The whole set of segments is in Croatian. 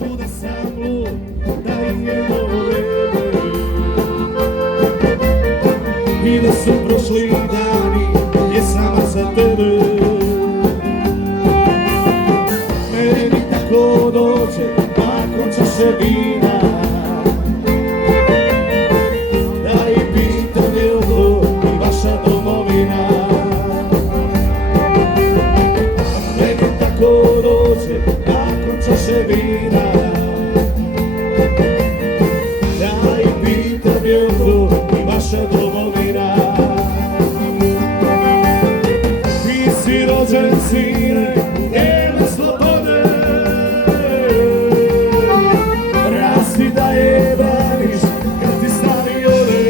svuda sam lud, da im je ovo vreme. I da su prošli dani pjesama za tebe. Meni tako dođe nakon čaše vina, da i pitam je ovo i vaša domovina. Meni tako dođe nakon čaše vina, da i pitam je ovo i vaša domovina. Ti si rođen sine, nema slobode, rasti da je braniš kad ti stari ode.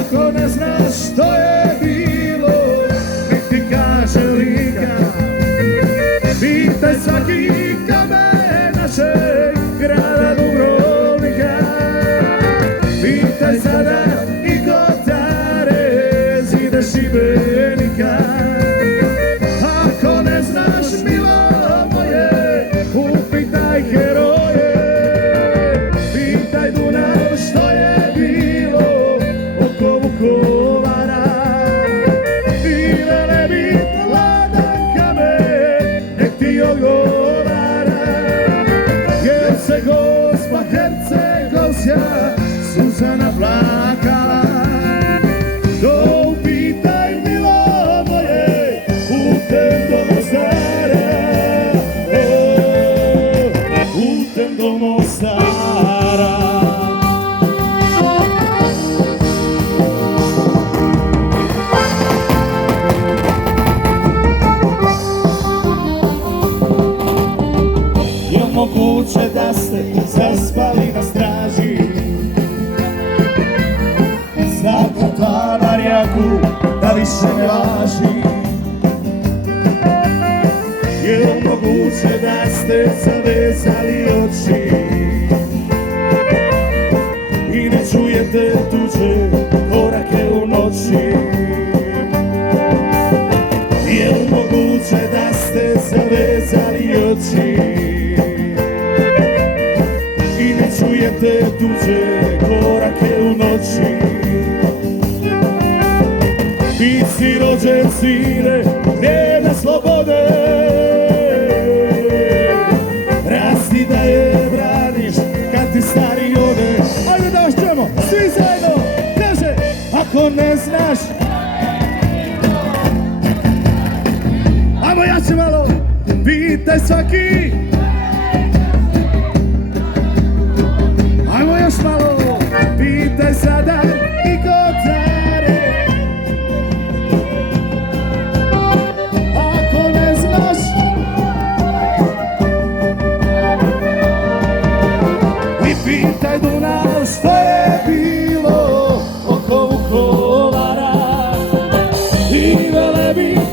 Ako ne znaš što je bilo, nek ti kaže Lika. Pitaj svaki kamen našeg grada Dubrovnika. Pitaj sada i Kotare, zide Šibenika. Ako ne znaš milo moje, upitaj heroje. Pitaj Dunav što je bilo oko Vukovara. I Velebit hladan kamen, nek ti odgovara. Jer se Gospa Hercegovska Suzana plakala. To upitaj milo moje, putem do Mostara, putem do Mostara. Je moguće da ste zaspali na straži, znak na Marjaku da više ne važi? Je moguće da ste zavezali oči i ne čujete tuđe korake u noći? Je moguće da ste zavezali oči i ne čujete tuđe korake u noći? Ti si rođen sine, nema slobode, rasti da je braniš kad ti stari ode. Ajde da još čujemo, svi zajedno, kaže, ako ne znaš. Ajmo jače malo, pitaj svaki. Ajmo još malo, pitaj sada i Kotare. Ako ne znaš, i pitaj Dunav što je bilo oko Vukovara. I Velebit